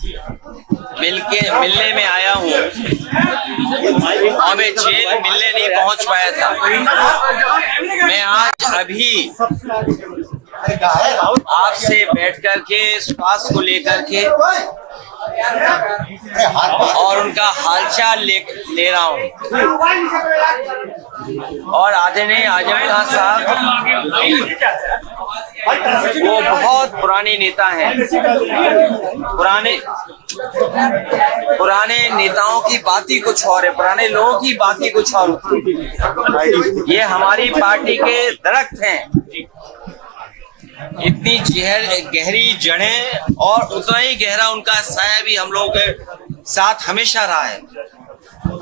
मिलने में आया हूँ और मैं जेल मिलने नहीं पहुंच पाया था। मैं आज अभी आपसे बैठ कर के स्वास्थ्य को लेकर के और उनका हालचाल ले रहा हूँ। और आदरणीय आजम खान साहब वो बहुत पुराने नेता हैं। पुराने नेताओं की बात ही कुछ और है, पुराने लोगों की बात ही कुछ और होती है। ये हमारी पार्टी के दरख्त हैं, इतनी गहरी जड़ें और उतना ही गहरा उनका साया भी हम लोगों के साथ हमेशा रहा है।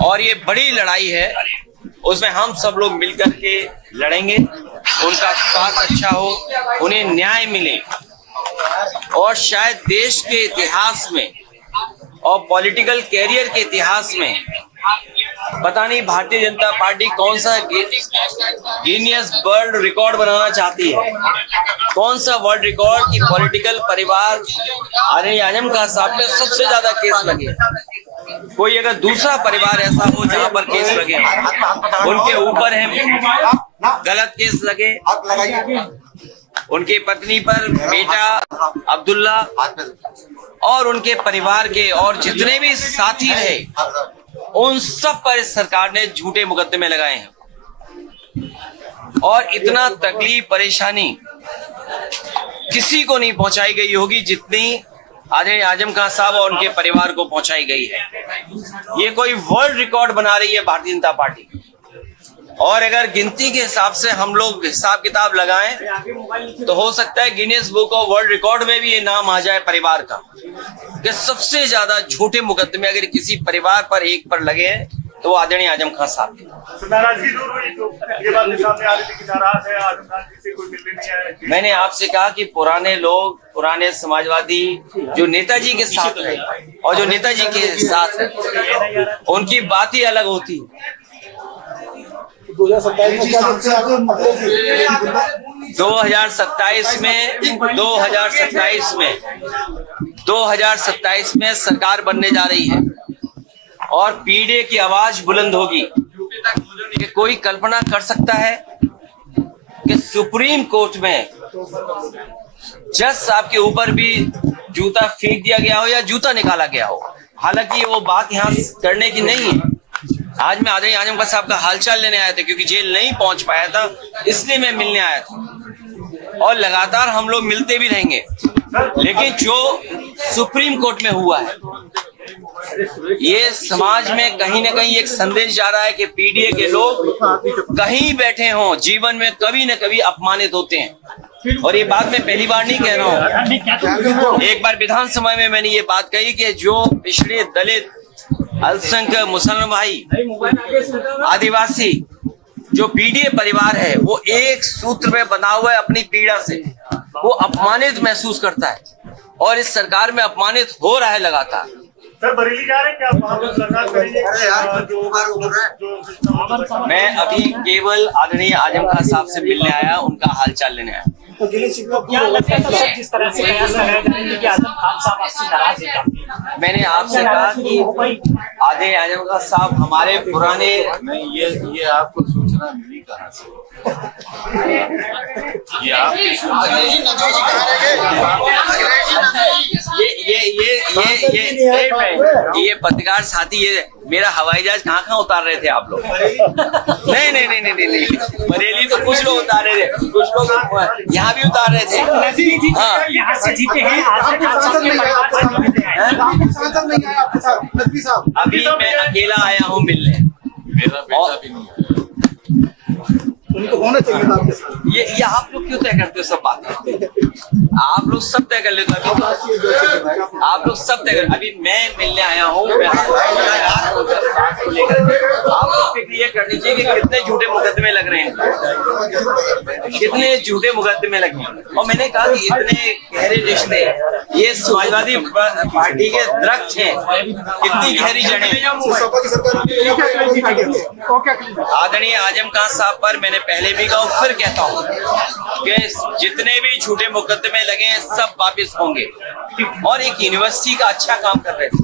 और ये बड़ी लड़ाई है, उसमें हम सब लोग मिलकर के लड़ेंगे। उनका स्वास्थ्य अच्छा हो, उन्हें न्याय मिले और शायद देश के इतिहास में और पॉलिटिकल कैरियर के इतिहास में पता नहीं भारतीय जनता पार्टी कौन सा गिनीज वर्ल्ड रिकॉर्ड बनाना चाहती है, कौन सा वर्ल्ड रिकॉर्ड की पॉलिटिकल परिवार आदरणीय आजम खान साहब पे सबसे ज्यादा केस लगे। कोई अगर दूसरा परिवार ऐसा हो जहां पर केस लगे, उनके ऊपर है गलत केस लगे, उनके पत्नी पर बेटा अब्दुल्ला और उनके परिवार के और जितने भी साथी रहे, उन सब पर इस सरकार ने झूठे मुकदमे लगाए हैं। और इतना तकलीफ परेशानी किसी को नहीं पहुंचाई गई होगी जितनी आदरणीय आजम खान साहब और उनके परिवार को पहुंचाई गई है। ये कोई वर्ल्ड रिकॉर्ड बना रही है भारतीय जनता पार्टी। और अगर गिनती के हिसाब से हम लोग हिसाब किताब लगाएं तो हो सकता है Guinness book of world record में भी ये नाम आ जाए परिवार का कि सबसे ज्यादा झूठे मुकदमे अगर किसी परिवार पर एक पर लगे हैं तो वो आदरणीय आजम खान साहब के। नाराजगी दूर हुई तो ये बात सामने आ रही थी कि नाराज है आजम खान जी से, कोई मिलने नहीं आया। मैंने आपसे कहा कि पुराने लोग, पुराने समाजवादी जो नेताजी के साथ है और जो नेताजी के साथ है, उनकी बात ही अलग होती है। 2027 में सरकार बनने जा रही है और पीढ़ी की आवाज बुलंद होगी। कि कोई कल्पना कर सकता है कि सुप्रीम कोर्ट में जज साहब के ऊपर भी जूता फेंक दिया गया हो या जूता निकाला गया हो। हालांकि वो बात यहाँ करने की नहीं है। आज मैं आदरणीय आजम खान साहब का हालचाल लेने आया था, क्योंकि जेल नहीं पहुंच पाया था, इसलिए मैं मिलने आया था। और लगातार हम लोग मिलते भी रहेंगे। लेकिन जो सुप्रीम कोर्ट में हुआ है, ये समाज में कहीं ना कहीं एक संदेश जा रहा है कि पीडीए के लोग कहीं बैठे हों, जीवन में कभी न कभी अपमानित होते हैं। और ये बात मैं पहली बार नहीं कह रहा हूँ। एक बार विधानसभा में मैंने ये बात कही कि जो पिछड़े दलित, अल्पसंख्यक, मुसलमान भाई, आदिवासी, जो पीडीए परिवार है, वो एक सूत्र में बंधा हुआ है अपनी पीड़ा से, वो अपमानित महसूस करता है और इस सरकार में अपमानित हो रहा है लगातार। सर बरेली जा रहे हैं क्या? सरकार करेंगे? मैं अभी केवल आदरणीय आजम खान साहब से मिलने आया, उनका हालचाल लेने आया। तो क्या लगता है जिस तरह से कयास लगाया जा रहा है कि आजम खान साहब आपसे नाराज है? मैंने आपसे कहा कि आदरणीय आजम खान साहब हमारे पुराने, नहीं, ये आपको सूचना मिली कहाँ से? ये आपकी सूचना ये पत्रकार साथी, ये मेरा हवाई जहाज कहाँ उतार रहे थे आप लोग? नहीं, बरेली तो कुछ लोग उतार रहे थे, कुछ लोग यहाँ भी उतार रहे थे। हाँ, यहाँ से जीते हैं आजम खान साहब के परिवार। अभी मैं अकेला आया हूँ मिलने। मेरा बेटा भी नहीं आया। उनको होना चाहिए था आपके साथ। ये आप लोग क्यों तय करते हो सब बातें? आप लोग सब तय कर लेते हो। अभी आप लोग सब तय कर, अभी मैं मिलने आया हूँ। को लेकर आपको फिक्र ये करनी चाहिए कि कितने झूठे मुकदमे लग रहे हैं, कितने झूठे मुकदमे लगे हैं। और मैंने कहा कि इतने गहरे रिश्ते, ये समाजवादी पार्टी के दरख्त हैं, कितनी गहरी जड़ें। आदरणीय आजम खान साहब पर मैंने पहले भी कहा, फिर कहता हूँ कि जितने भी झूठे मुकदमे लगे हैं सब वापिस होंगे, और एक यूनिवर्सिटी का अच्छा काम कर रहे थे।